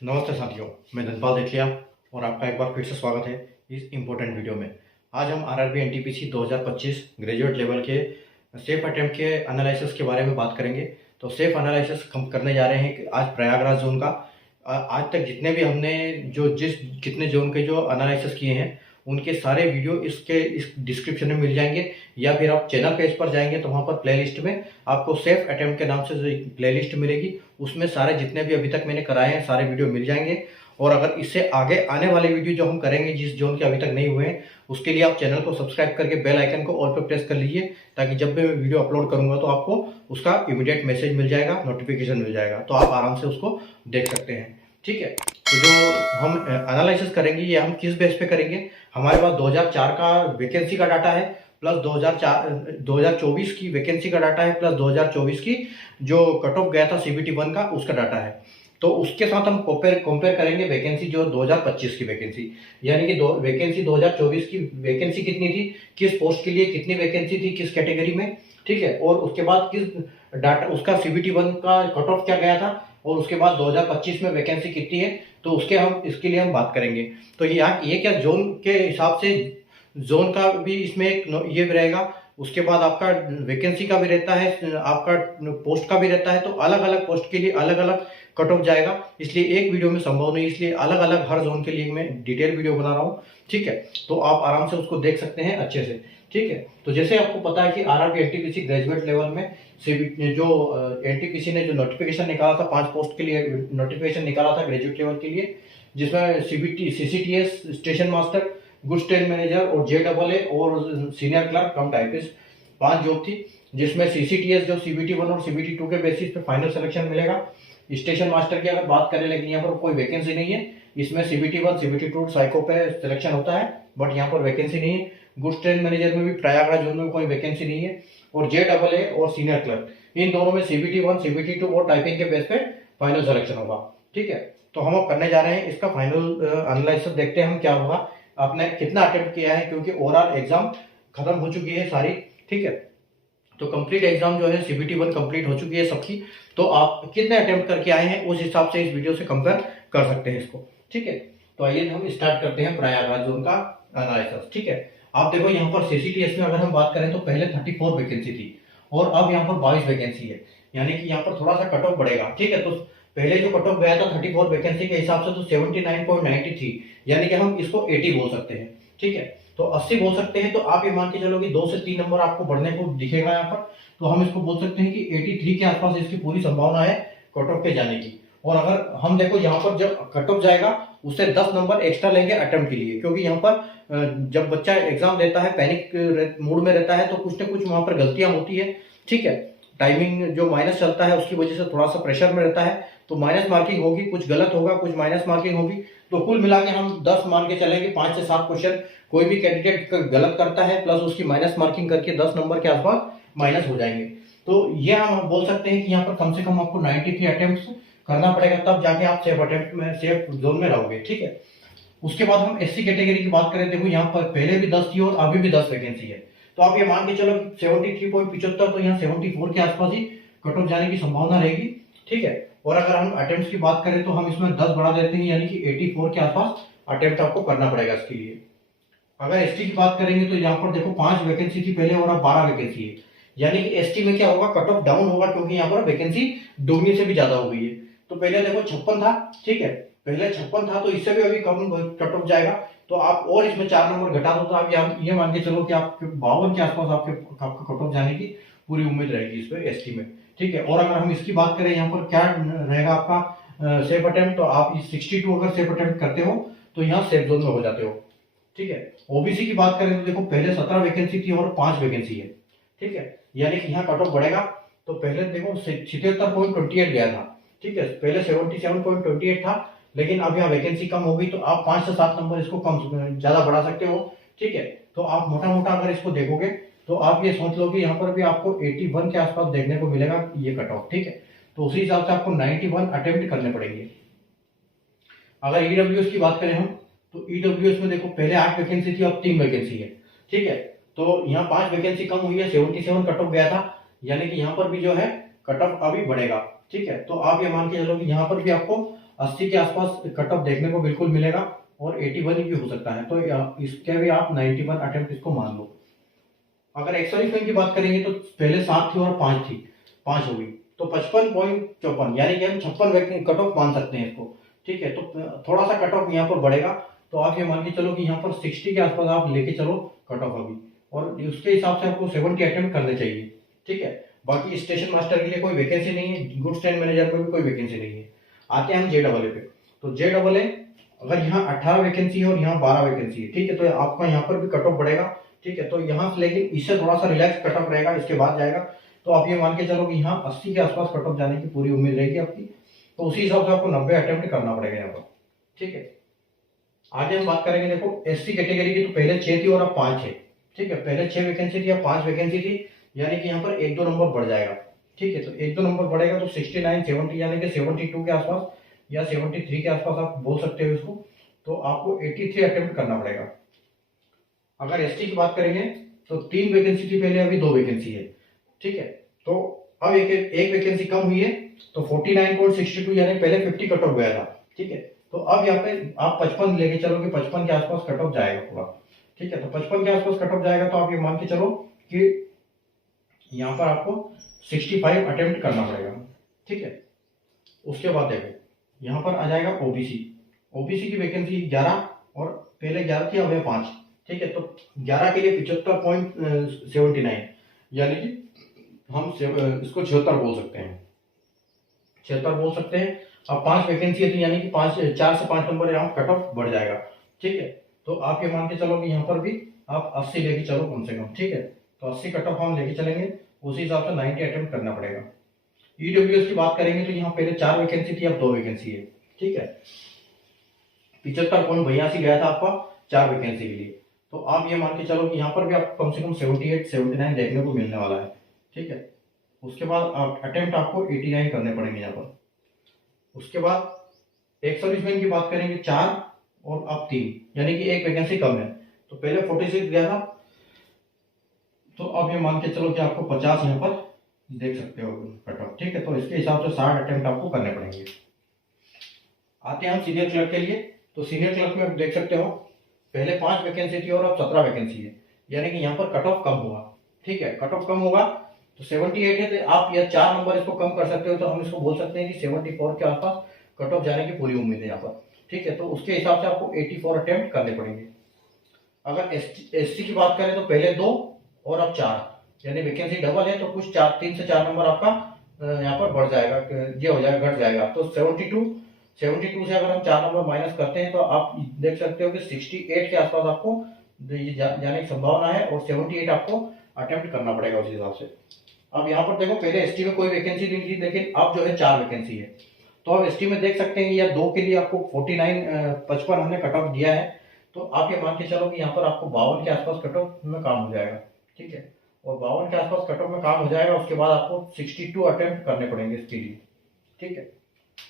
नमस्ते साथियों, मैं धनपाल देथिया और आपका एक बार फिर से स्वागत है इस इम्पोर्टेंट वीडियो में। आज हम आरआरबी एनटीपीसी 2025 ग्रेजुएट लेवल के सेफ अटेम्प्ट के एनालिसिस के बारे में बात करेंगे। तो सेफ एनालिसिस हम करने जा रहे हैं कि आज प्रयागराज जोन का आज तक जितने भी हमने कितने जोन के जो एनालिसिस किए हैं उनके सारे वीडियो इस डिस्क्रिप्शन में मिल जाएंगे, या फिर आप चैनल पेज पर जाएंगे तो वहाँ पर प्लेलिस्ट में आपको सेफ अटेम्प्ट के नाम से जो प्लेलिस्ट मिलेगी उसमें सारे जितने भी अभी तक मैंने कराए हैं सारे वीडियो मिल जाएंगे। और अगर इससे आगे आने वाले वीडियो जो हम करेंगे जिस जोन के अभी तक नहीं हुए हैं उसके लिए आप चैनल को सब्सक्राइब करके बेल आइकन को ऑल पर प्रेस कर लीजिए, ताकि जब भी मैं वीडियो अपलोड करूंगा तो आपको उसका इमीडिएट मैसेज मिल जाएगा, नोटिफिकेशन मिल जाएगा, तो आप आराम से उसको देख सकते हैं। ठीक है, तो जो हम एनालिसिस करेंगे ये हम किस बेस पे करेंगे। हमारे पास 2004 का वैकेंसी का डाटा है, प्लस 2024 की वैकेंसी का डाटा है, प्लस 2024 की जो कट ऑफ गया था सीबीटी 1 का उसका डाटा है। तो उसके साथ हम कंपेयर करेंगे वैकेंसी जो 2025 की वैकेंसी, यानी कि वैकेंसी 2024 की वैकेंसी कितनी थी, किस पोस्ट के लिए कितनी वैकेंसी थी, किस कैटेगरी में। ठीक है, और उसके बाद किस डाटा उसका सीबीटी 1 का कट ऑफ क्या गया था, और उसके बाद 2025 में वैकेंसी कितनी है, तो इसके लिए हम बात करेंगे। तो ये क्या जोन के हिसाब से जोन का भी इसमें एक ये भी रहेगा, उसके बाद आपका वैकेंसी का भी रहता है, आपका पोस्ट का भी रहता है। तो अलग अलग पोस्ट के लिए अलग अलग कट ऑफ जाएगा, इसलिए एक वीडियो में संभव नहीं, इसलिए अलग अलग हर जोन के लिए मैं डिटेल वीडियो बना रहा हूँ। ठीक है, तो आप आराम से उसको देख सकते हैं अच्छे से। ठीक है, तो जैसे आपको पता है कि आरआरबी एनटीपीसी ग्रेजुएट लेवल में जो एनटीपीसी ने जो नोटिफिकेशन निकाला था 5 पोस्ट के लिए नोटिफिकेशन निकाला था ग्रेजुएट लेवल के लिए, जिसमें CCTS station master, goods train manager और जेडबलए और senior clerk cum typist 5 job थी, जिसमें सीसीटीएस जो सीबीटी 1 और सीबीटी 2 के बेसिस पे फाइनल सिलेक्शन मिलेगा। स्टेशन मास्टर की अगर बात करें, लेकिन यहाँ पर कोई वैकेंसी नहीं है, इसमें सीबीटी 1 सीबीटी 2 साइको पे सिलेक्शन होता है, बट यहाँ पर वैकेंसी नहीं है। गुड्स ट्रेन मैनेजर में भी प्रयागराज जोन में कोई वैकेंसी नहीं है, और जेडबलए और सीनियर क्लर्क इन दोनों में सीबीटी 1 सीबीटी 2 और टाइपिंग के बेस पे फाइनल सिलेक्शन होगा। ठीक है, तो हम अब करने जा रहे हैं इसका फाइनल एनालिसिस, देखते हैं हम क्या होगा, आपने कितना अटेम्प्ट किया है, क्योंकि ओवरऑल एग्जाम खत्म हो चुकी है सारी। ठीक है, तो कंप्लीट एग्जाम जो है सीबीटी 1 कंप्लीट हो चुकी है सबकी, तो आप कितने अटेम्प्ट करके आए हैं उस हिसाब से इस वीडियो से कंपेयर कर सकते हैं इसको। ठीक है, तो आइए हम स्टार्ट करते हैं प्रयागराज जोन का एनालिसिस। ठीक है, आप देखो यहाँ पर सीसीटीएस में अगर हम बात करें तो पहले 34 वैकेंसी थी और अब यहाँ पर 22 वैकेंसी है, यानी कि यहाँ पर थोड़ा सा कट ऑफ बढ़ेगा। ठीक है, तो पहले जो कट ऑफ गया था 34 वैकेंसी के हिसाब से तो 79.93, यानी कि हम इसको 80 बोल सकते हैं। ठीक है, तो 80 बोल सकते हैं, तो आप ये मान के चलो कि 2 से 3 नंबर आपको बढ़ने को दिखेगा यहाँ पर, तो हम इसको बोल सकते हैं कि 83 के आसपास इसकी पूरी संभावना है कट ऑफ के जाने की। और अगर हम देखो यहाँ पर जब कट ऑफ जाएगा उससे 10 नंबर एक्स्ट्रा लेंगे अटेम्प्ट के लिए, क्योंकि यहाँ पर जब बच्चा एग्जाम देता है पैनिक मूड में रहता है तो कुछ ना कुछ वहां पर गलतियां होती है। ठीक है, टाइमिंग जो माइनस चलता है उसकी वजह से थोड़ा सा प्रेशर में रहता है, तो माइनस मार्किंग होगी, कुछ गलत होगा, कुछ माइनस मार्किंग होगी, तो कुल मिला के हम 10 मान के चलेंगे। 5 से 7 क्वेश्चन कोई भी कैंडिडेट गलत करता है प्लस उसकी माइनस मार्किंग करके 10 नंबर के आसपास माइनस हो जाएंगे। तो ये हम बोल सकते हैं कि यहाँ पर कम से कम आपको 93 अटेम्प्ट करना पड़ेगा, तब जाके आप सेफ अटेम्प्ट में सेफ जोन में रहोगे। ठीक है, उसके बाद हम एससी कैटेगरी की बात करें, देखो यहाँ पर पहले भी 10 थी और अभी भी 10 वैकेंसी है, तो आप ये मान के चलो 73.75, तो यहाँ 74 के आसपास ही कट ऑफ जाने की संभावना रहेगी। ठीक है, और अगर हम अटेम्प्ट की बात करें तो हम इसमें 10 बढ़ा देते हैं, यानी कि 84 के आसपास अटेम्प्ट आपको करना पड़ेगा इसके लिए। अगर एसटी की बात करेंगे तो यहाँ पर देखो 5 वैकेंसी थी पहले और अब 12 वैकेंसी है, यानी कि एसटी में क्या होगा, कट ऑफ डाउन होगा, क्योंकि यहाँ पर वैकेंसी दुगनी से भी ज्यादा हो गई है। तो पहले देखो 56 था, ठीक है, पहले 56 था, तो इससे भी अभी कम कट ऑफ जाएगा, तो आप और इसमें 4 नंबर घटा दो, तो आप ये मान के चलो कि आपके 52 के आसपास आपका कट ऑफ जाने की पूरी उम्मीद रहेगी इस पे एसटी में। ठीक है, और अगर हम इसकी बात करें यहाँ पर क्या रहेगा आपका सेफ अटेम्प्ट, तो आप 62 अगर सेफ अटेम्प्ट करते हो तो यहाँ सेफ जोन में हो जाते हो। ठीक है, ओबीसी की बात करें तो देखो पहले 17 वैकेंसी थी और 5 वैकेंसी है। ठीक है, यानी कि यहाँ कट ऑफ बढ़ेगा, तो पहले देखो 77.28 गया था। ठीक है, पहले 77.28 था, लेकिन अब यहाँ वैकेंसी कम हो गई, तो आप 5 से 7 नंबर इसको कम ज्यादा बढ़ा सकते हो। ठीक है, तो आप मोटा मोटा अगर इसको देखोगे तो आप ये सोच लो कि यहाँ पर भी आपको 81 के आसपास देखने को मिलेगा ये कट ऑफ। ठीक है, तो उसी हिसाब से आपको 91 अटेम्प्ट करने पड़ेंगे। अगर ईडब्ल्यूएस की बात करें हम, तो ईडब्ल्यूएस में देखो पहले 8 वैकेंसी थी, अब 3 वैकेंसी है। ठीक है, तो यहाँ 5 वैकेंसी कम हुई है, 77 कट ऑफ गया था, यानी कि यहाँ पर भी जो है कट ऑफ अभी बढ़ेगा। ठीक है, तो आप ये मान के चलो कि यहाँ पर भी आपको 80 के आसपास कट ऑफ देखने को बिल्कुल मिलेगा और 81 भी हो सकता है। तो इसके भी आप 91 अटेम्प्ट इसको मान लो। अगर एक्सोरिफेन की बात करेंगे तो पहले 7 थी और 5 थी, 5 हो गई, तो 55.54 यानी कि हम 56 कट ऑफ मान सकते हैं इसको। ठीक है, तो थोड़ा सा कट ऑफ यहाँ पर बढ़ेगा, तो आप ये मान के चलो कि यहाँ पर 60 के आसपास आप लेके चलो कट ऑफ अभी, और उसके हिसाब से आपको 70 अटेम्प्ट करने चाहिए। ठीक है, बाकी स्टेशन मास्टर के लिए कोई वैकेंसी नहीं है, गुड्स ट्रेन मैनेजर में भी कोई वैकेंसी नहीं है। आते हैं हम JAA पे। तो JAA अगर यहाँ 18 वैकेंसी है और यहाँ 12 वैकेंसी है, ठीक है, तो आपका यहाँ पर भी कट ऑफ बढ़ेगा। ठीक है, तो यहाँ से लेकिन इससे थोड़ा सा रिलैक्स कट ऑफ रहेगा, इसके बाद जाएगा। तो आप ये मान के चलो कि यहाँ 80 के आसपास कट ऑफ जाने की पूरी उम्मीद रहेगी आपकी। तो उसी हिसाब से आपको 90 अटेम्प्ट करना पड़ेगा यहाँ पर। ठीक है, आगे हम बात करेंगे। देखो SC कैटेगरी की तो पहले 6 थी और अब 5 है। ठीक है, पहले 6 वैकेंसी थी, अब 5 वैकेंसी थी, यानी कि यहाँ पर 1-2 नंबर बढ़ जाएगा। ठीक है, तो 1-2 नंबर बढ़ेगा तो 69, 70 यानी कि 72 के आसपास या 73 के आसपास आप बोल सकते हो इसको। तो आपको 83 अटेम्प्ट करना पड़ेगा। अगर ST की बात करेंगे तो 3 वैकेंसी थी पहले, अभी 2 वैकेंसी है। ठीक है, तो अब एक वैकेंसी कम हुई है, तो 49.62 यानी पहले 50 कट ऑफ गया था। ठीक है, तो अब यहाँ पे आप 55 लेके चलो कि 55 के आसपास कट ऑफ जाएगा पूरा। ठीक है, तो 55 के आसपास कट ऑफ जाएगा, तो आप ये मान के चलो कि यहाँ पर आपको 65 अटेम्प्ट करना पड़ेगा। ठीक है, उसके बाद देखो यहाँ पर आ जाएगा ओबीसी की वैकेंसी 11 और पहले 11 थी, अब है 5। ठीक है, तो 11 के लिए 75.79 यानी कि हम इसको 76 बोल सकते हैं, 76 बोल सकते हैं। अब 5 वैकेंसी है, तो यानी कि 4 से 5 नंबर यहाँ कट ऑफ बढ़ जाएगा। ठीक है, तो आप ये मान के चलो कि यहाँ पर भी आप 80 लेके चलो कम से कम। ठीक है, तो 80 कट ऑफ हम लेके चलेंगे, उसी हिसाब से 90 अटेम्प्ट करना पड़ेगा। ईडब्ल्यूएस की बात करेंगे तो यहाँ पहले 4 वैकेंसी थी, अब 2 वैकेंसी है। ठीक है, 75.82 गया था आपका 4 वैकेंसी के लिए। तो आप ये मान के चलो कि यहाँ पर भी आपको कम से कम 78-79 देखने को मिलने वाला है। ठीक है, उसके बाद अटेम्प्ट आपको 89 करने पड़ेंगे यहाँ पर। उसके बाद एक सर्विसमैन की बात करेंगे 4 और अब 3 यानी कि 1 वैकेंसी कम है। तो पहले 46 गया था, तो अब ये मान के चलो कि आपको 50 यहाँ पर देख सकते हो कट ऑफ। ठीक है, तो इसके हिसाब से 60 अटेम्प्ट आपको करने पड़ेंगे। आते हैं हम सीनियर क्लर्क के लिए। तो सीनियर क्लर्क में देख सकते हो पहले 5 वैकेंसी थी और अब 17 वैकेंसी है, यानी कि यहाँ पर कट ऑफ कम होगा। ठीक है, कट ऑफ कम होगा तो 78 है, तो आप यह 4 नंबर इसको कम कर सकते हो, तो हम इसको बोल सकते हैं कि 74 के आसपास कट ऑफ जाने की पूरी उम्मीद है यहाँ पर। ठीक है, तो उसके हिसाब से आपको 84 अटेम्प्ट करने पड़ेंगे। अगर ST की बात करें तो पहले 2 और अब 4 यानी वैकेंसी डबल है, तो कुछ 3 से 4 नंबर आपका यहाँ पर बढ़ जाएगा, ये हो जाएगा, घट जाएगा। तो 72 से अगर हम 4 नंबर माइनस करते हैं तो आप देख सकते हो कि 68 के आसपास आपको जाने की संभावना है, और 78 आपको अटेम्प्ट करना पड़ेगा उस हिसाब से। अब यहाँ पर देखो पहले ST में कोई वैकेंसी नहीं थी, लेकिन अब जो है 4 वैकेंसी है। तो अब ST में देख सकते हैं या 2 के लिए आपको 55 हमने कट ऑफ दिया है, तो आप ये मान के चलो कि यहाँ पर आपको 52 के आसपास कट ऑफ में काम हो जाएगा। ठीक है, और 52 के आसपास कट ऑफ में काम हो जाएगा, उसके बाद आपको 62 अटेम्प्ट करने पड़ेंगे इसके लिए। ठीक है,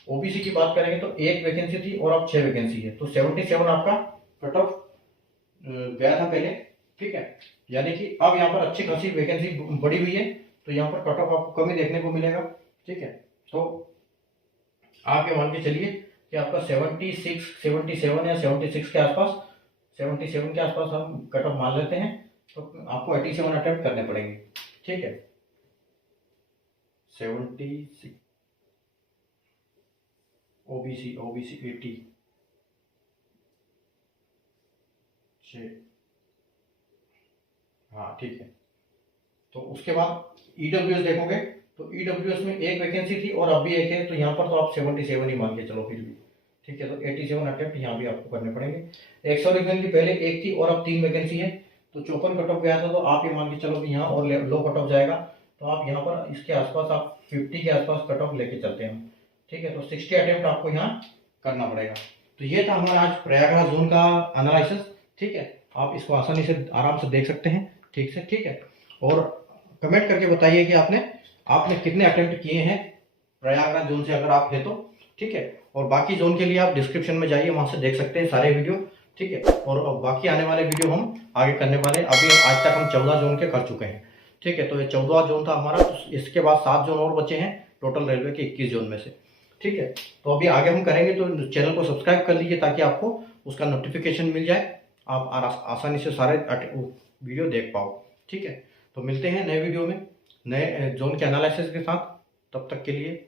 ओबीसी की बात करेंगे तो 1 वैकेंसी थी और अब 6 वैकेंसी है, तो 77 आपका कट ऑफ गया था पहले। ठीक है, यानी कि अब यहाँ पर अच्छी खासी वैकेंसी बढ़ी हुई है, तो यहाँ पर कट ऑफ आपको कमी देखने को मिलेगा। ठीक है, तो आप ये मान के चलिए कि आपका 76, 77 या 76 के आसपास, 77 के आसपास हम कट ऑफ मान लेते हैं, तो आपको 87 अटेम्प्ट करने पड़ेंगे। ठीक है, 76 ओबीसी 80 हाँ ठीक है। तो उसके बाद ईडब्ल्यूएस देखोगे तो ईडब्ल्यूएस में 1 वैकेंसी थी और अब भी 1 है, तो यहाँ पर तो आप 77 ही मान के चलो फिर भी। ठीक है, तो 87 अटेम्प्ट यहाँ भी आपको करने पड़ेंगे। 100 की पहले 1 थी और अब 3 वैकेंसी है, तो 54 कट ऑफ गया था, तो आप ये मान के चलो कि यहाँ और लो कट ऑफ जाएगा, तो आप यहाँ पर इसके आसपास आप 50 के आसपास कट ऑफ लेके चलते हैं। ठीक है, तो 60 अटेम्प्ट आपको यहाँ करना पड़ेगा। तो ये था हमारा आज प्रयागराज जोन का एनालिसिस। ठीक है, आप इसको आसानी से आराम से देख सकते हैं ठीक से। ठीक है, और कमेंट करके बताइए कि आपने कितने अटेम्प्ट किए हैं प्रयागराज जोन से, अगर आप है तो। ठीक है, और बाकी जोन के लिए आप डिस्क्रिप्शन में जाइए, वहां से देख सकते हैं सारे वीडियो। ठीक है, और बाकी आने वाले वीडियो हम आगे करने वाले। अभी आज तक हम 14 जोन के कर चुके हैं। ठीक है, तो ये 14वां जोन था हमारा, इसके बाद 7 जोन और बचे हैं टोटल रेलवे के 21 जोन में से। ठीक है, तो अभी आगे हम करेंगे, तो चैनल को सब्सक्राइब कर लीजिए ताकि आपको उसका नोटिफिकेशन मिल जाए, आप आसानी से सारे वीडियो देख पाओ। ठीक है, तो मिलते हैं नए वीडियो में नए जोन के एनालिसिस के साथ। तब तक के लिए